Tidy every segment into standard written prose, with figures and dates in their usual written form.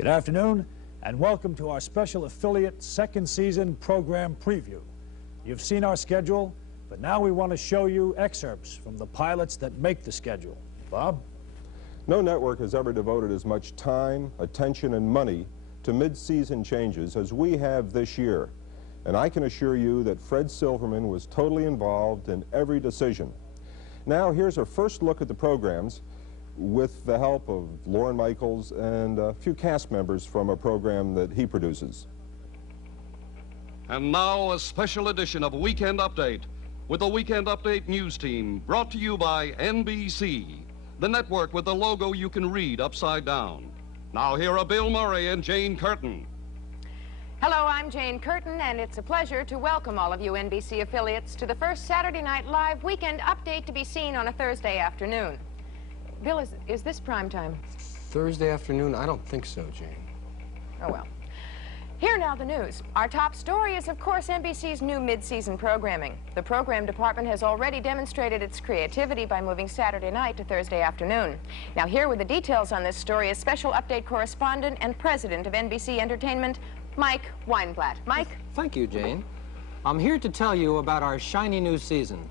Good afternoon, and welcome to our special affiliate second season program preview. You've seen our schedule, but now we want to show you excerpts from the pilots that make the schedule. Bob? No network has ever devoted as much time, attention, and money to mid-season changes as we have this year. And I can assure you that Fred Silverman was totally involved in every decision. Now, here's our first look at the programs with the help of Lorne Michaels and a few cast members from a program that he produces. And now a special edition of Weekend Update with the Weekend Update news team, brought to you by NBC, the network with the logo you can read upside down. Now here are Bill Murray and Jane Curtin. Hello, I'm Jane Curtin, and it's a pleasure to welcome all of you NBC affiliates to the first Saturday Night Live Weekend Update to be seen on a Thursday afternoon. Bill, is this prime time? Thursday afternoon? I don't think so, Jane. Oh, well. Here now the news. Our top story is, of course, NBC's new mid-season programming. The program department has already demonstrated its creativity by moving Saturday night to Thursday afternoon. Now, here with the details on this story is special update correspondent and president of NBC Entertainment, Mike Weinblatt. Mike? Thank you, Jane. I'm here to tell you about our shiny new season.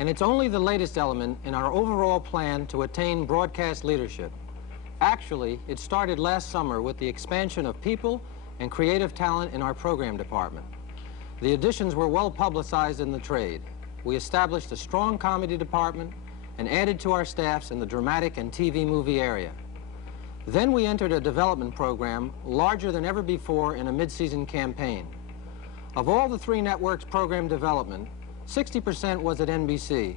And it's only the latest element in our overall plan to attain broadcast leadership. Actually, it started last summer with the expansion of people and creative talent in our program department. The additions were well publicized in the trade. We established a strong comedy department and added to our staffs in the dramatic and TV movie area. Then we entered a development program larger than ever before in a mid-season campaign. Of all the three networks' program development, 60% was at NBC,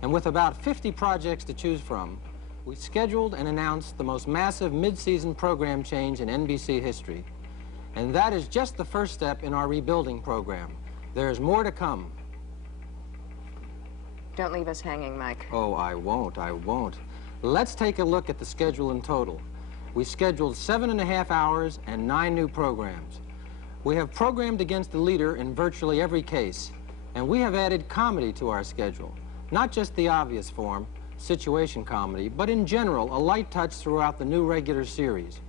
and with about 50 projects to choose from, we scheduled and announced the most massive mid-season program change in NBC history. And that is just the first step in our rebuilding program. There is more to come. Don't leave us hanging, Mike. Oh, I won't. Let's take a look at the schedule in total. We scheduled 7.5 hours and 9 new programs. We have programmed against the leader in virtually every case. And we have added comedy to our schedule. Not just the obvious form, situation comedy, but in general, a light touch throughout the new regular series.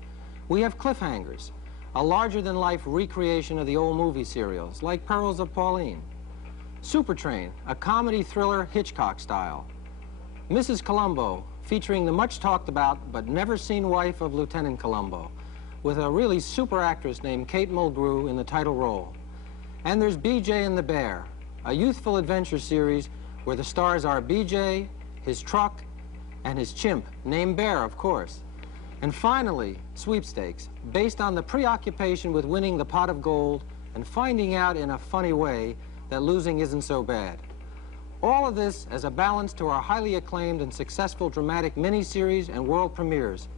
We have cliffhangers, a larger-than-life recreation of the old movie serials, like Perils of Pauline. Supertrain, a comedy thriller Hitchcock style. Mrs. Columbo, featuring the much-talked-about but never-seen wife of Lieutenant Columbo, with a really super actress named Kate Mulgrew in the title role. And there's BJ and the Bear, a youthful adventure series where the stars are BJ, his truck, and his chimp, named Bear, of course. And finally, Sweepstakes, based on the preoccupation with winning the pot of gold and finding out in a funny way that losing isn't so bad. All of this as a balance to our highly acclaimed and successful dramatic miniseries and world premieres,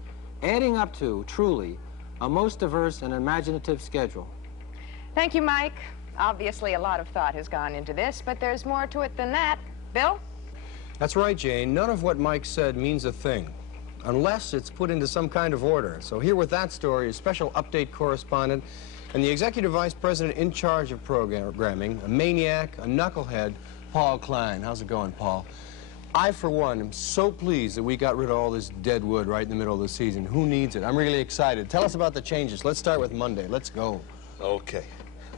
adding up to, truly, a most diverse and imaginative schedule. Thank you, Mike. Obviously, a lot of thought has gone into this, but there's more to it than that. Bill? That's right, Jane. None of what Mike said means a thing, unless it's put into some kind of order. So here with that story is special update correspondent and the executive vice president in charge of programming, a maniac, a knucklehead, Paul Klein. How's it going, Paul? I, for one, am so pleased that we got rid of all this dead wood right in the middle of the season. Who needs it? I'm really excited. Tell us about the changes. Let's start with Monday. Let's go. Okay.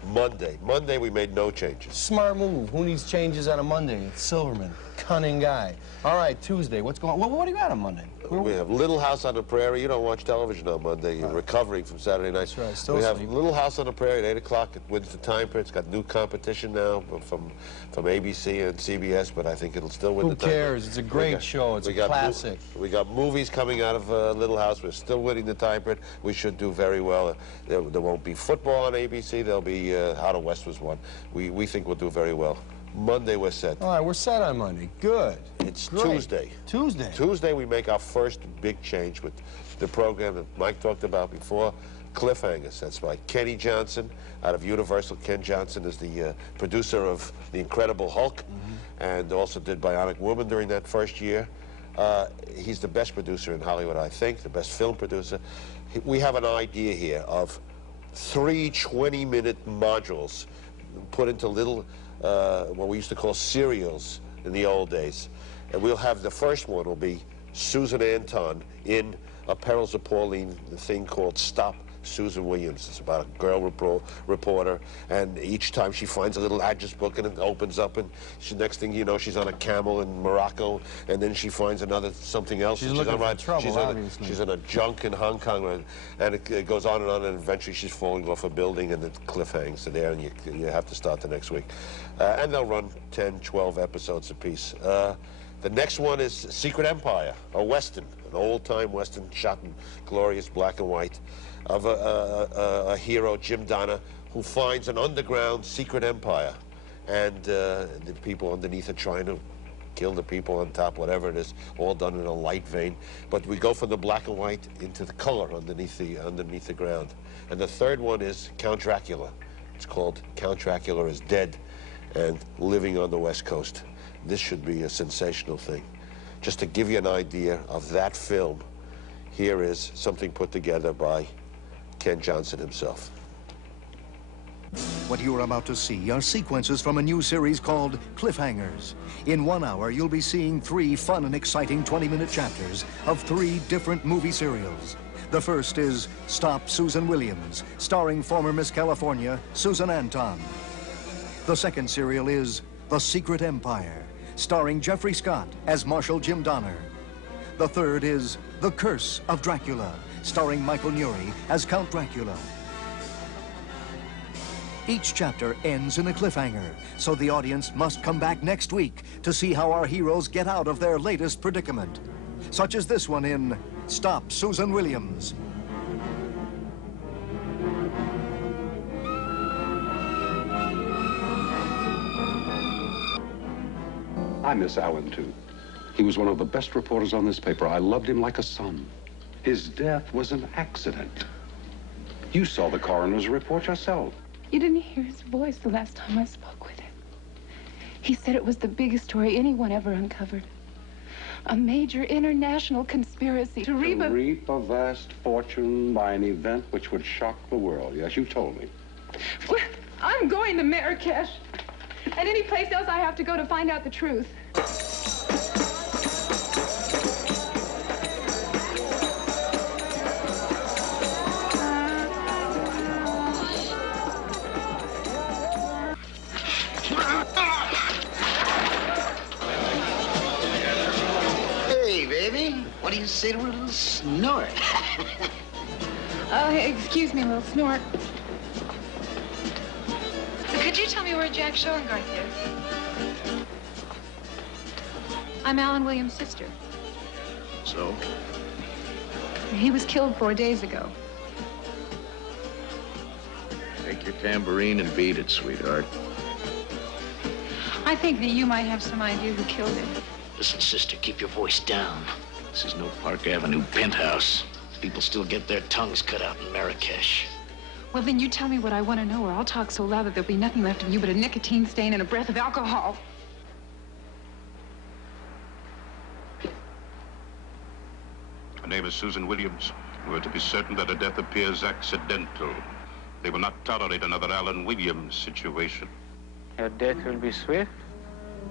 Monday we made no changes. Smart move. Who needs changes on a Monday? It's Silverman. Cunning guy. All right, Tuesday. What's going on? What do you got on Monday? We have Little House on the Prairie. You don't watch television on Monday. You're recovering from Saturday night. That's right. Still we have asleep. Little House on the Prairie at 8 o'clock. It wins the time period. It's got new competition now from ABC and CBS, but I think it'll still win the time period. Who cares? It's a great show. It's a classic. We got movies coming out of Little House. We're still winning the time period. We should do very well. There won't be football on ABC. There'll be Out of West was one. We think we'll do very well. Monday we're set. All right, we're set on Monday. Good. It's Great. Tuesday. Tuesday. Tuesday we make our first big change with the program that Mike talked about before, Cliffhangers. That's by Kenny Johnson out of Universal. Ken Johnson is the producer of The Incredible Hulk and also did Bionic Woman during that first year. He's the best producer in Hollywood, I think, the best film producer. We have an idea here of 3 20-minute modules put into little what we used to call serials in the old days. And we'll have the first one will be Susan Anton in Perils of Pauline, the thing called Stop Susan Williams. It's about a girl reporter, and each time she finds a little address book and it opens up, and next thing you know, she's on a camel in Morocco, and then she finds something else. She's looking for trouble, obviously. She's in a junk in Hong Kong, and it goes on, and eventually she's falling off a building, and the cliff hangs there, and you have to start the next week. And they'll run 10, 12 episodes apiece. The next one is Secret Empire, a Western, an old-time Western shot in glorious black and white of a hero, Jim Donner, who finds an underground secret empire. And the people underneath are trying to kill the people on top, whatever it is, all done in a light vein. But we go from the black and white into the color underneath the ground. And the third one is Count Dracula. It's called Count Dracula is Dead and Living on the West Coast. This should be a sensational thing. Just to give you an idea of that film, here is something put together by Ken Johnson himself. What you are about to see are sequences from a new series called Cliffhangers. In 1 hour, you'll be seeing 3 fun and exciting 20-minute chapters of 3 different movie serials. The first is Stop Susan Williams, starring former Miss California, Susan Anton. The second serial is The Secret Empire, starring Jeffrey Scott as Marshal Jim Donner. The third is The Curse of Dracula, starring Michael Nury as Count Dracula. Each chapter ends in a cliffhanger, so the audience must come back next week to see how our heroes get out of their latest predicament, such as this one in Stop Susan Williams. I miss Alan, too. He was one of the best reporters on this paper. I loved him like a son. His death was an accident. You saw the coroner's report yourself. You didn't hear his voice the last time I spoke with him. He said it was the biggest story anyone ever uncovered. A major international conspiracy to reap a vast fortune by an event which would shock the world. Yes, you told me. Well, I'm going to Marrakesh. And any place else I have to go to find out the truth. Hey, baby. What do you say to a little snort? Excuse me, little snort. Could you tell me where Jack Schoengarth is? I'm Alan Williams' sister. So? He was killed 4 days ago. Take your tambourine and beat it, sweetheart. I think that you might have some idea who killed him. Listen, sister, keep your voice down. This is no Park Avenue penthouse. People still get their tongues cut out in Marrakesh. Well, then you tell me what I want to know, or I'll talk so loud that there'll be nothing left of you but a nicotine stain and a breath of alcohol. Her name is Susan Williams. We're to be certain that her death appears accidental. They will not tolerate another Alan Williams situation. Her death will be swift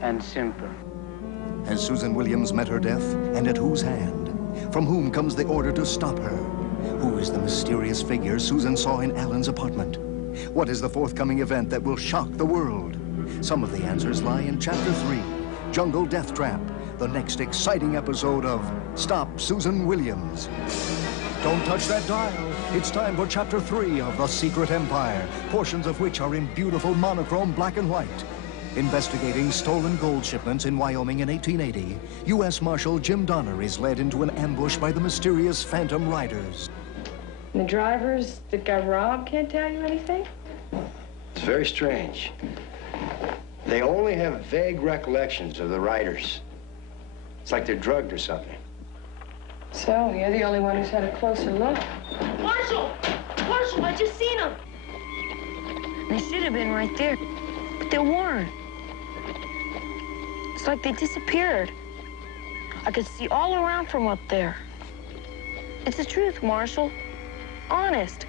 and simple. Has Susan Williams met her death, and at whose hand? From whom comes the order to stop her? Who is the mysterious figure Susan saw in Alan's apartment? What is the forthcoming event that will shock the world? Some of the answers lie in Chapter 3, Jungle Death Trap, the next exciting episode of Stop Susan Williams. Don't touch that dial. It's time for Chapter 3 of The Secret Empire, portions of which are in beautiful monochrome black and white. Investigating stolen gold shipments in Wyoming in 1880, U.S. Marshal Jim Donner is led into an ambush by the mysterious Phantom Riders. The drivers that got robbed can't tell you anything? It's very strange. They only have vague recollections of the riders. It's like they're drugged or something. So, you're the only one who's had a closer look. Marshal! Marshal, I just seen them! They should have been right there, but they weren't. It's like they disappeared. I could see all around from up there. It's the truth, Marshal. Honest.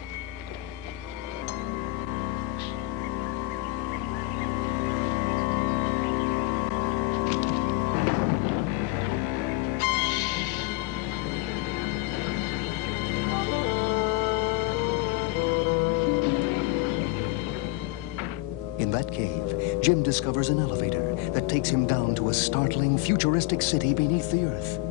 In that cave, Jim discovers an elevator that takes him down to a startling, futuristic city beneath the earth.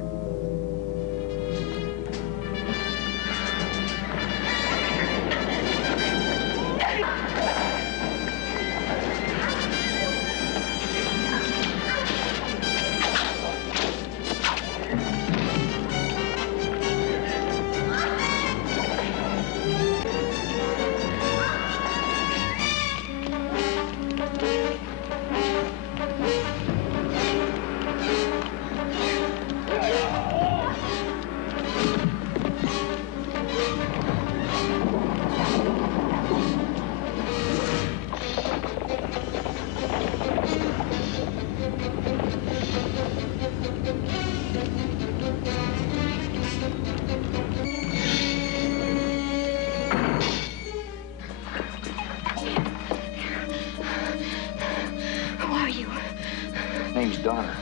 Name's Donner.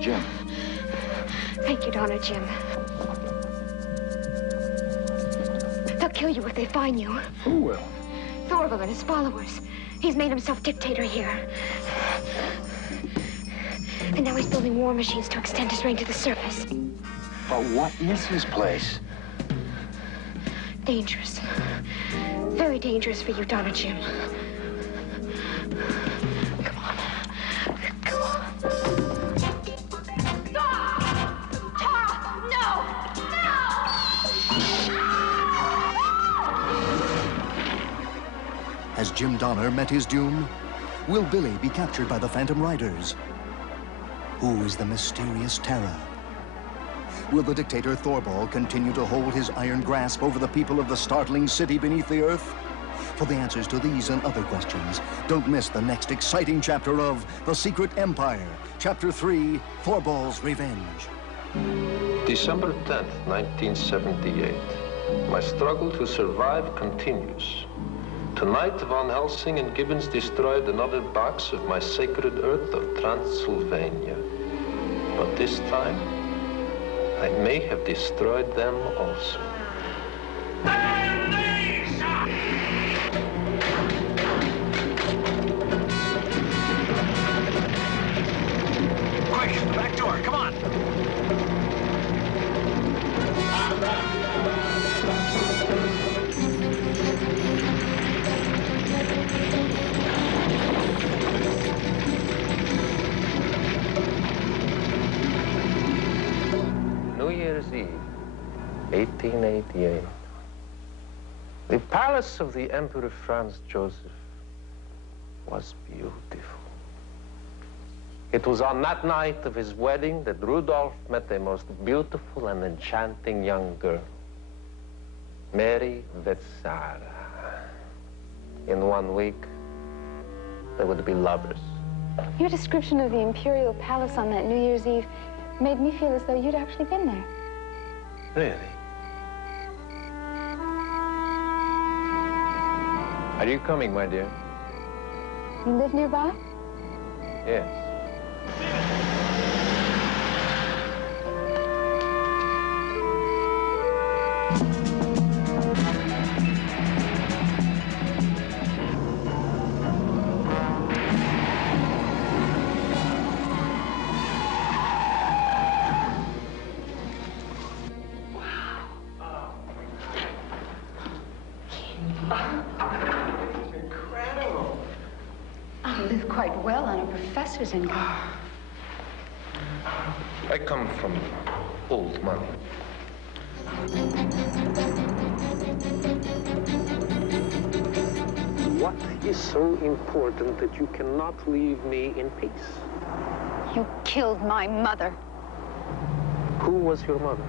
Jim. Thank you, Donner, Jim. They'll kill you if they find you. Who will? Thorvald and his followers. He's made himself dictator here. And now he's building war machines to extend his reign to the surface. But what is his place? Dangerous. Very dangerous for you, Donner, Jim. Has Jim Donner met his doom? Will Billy be captured by the Phantom Riders? Who is the mysterious Terra? Will the dictator Thorvald continue to hold his iron grasp over the people of the startling city beneath the earth? For the answers to these and other questions, don't miss the next exciting chapter of The Secret Empire, Chapter 3, Thorvald's Revenge. December 10th, 1978. My struggle to survive continues. Tonight, Van Helsing and Gibbons destroyed another box of my sacred earth of Transylvania. But this time, I may have destroyed them also. Quick, the back door, come on. New Year's Eve, 1888. The palace of the Emperor Franz Joseph was beautiful. It was on that night of his wedding that Rudolph met a most beautiful and enchanting young girl, Mary Vetsara. In 1 week, they would be lovers. Your description of the Imperial Palace on that New Year's Eve made me feel as though you'd actually been there. Really? Are you coming, my dear? You live nearby? Yes. Incredible. I live quite well on a professor's income. I come from old money. What is so important that you cannot leave me in peace? You killed my mother. Who was your mother?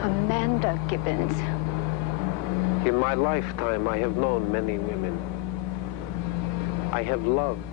Amanda Gibbons. In my lifetime, I have known many women. I have loved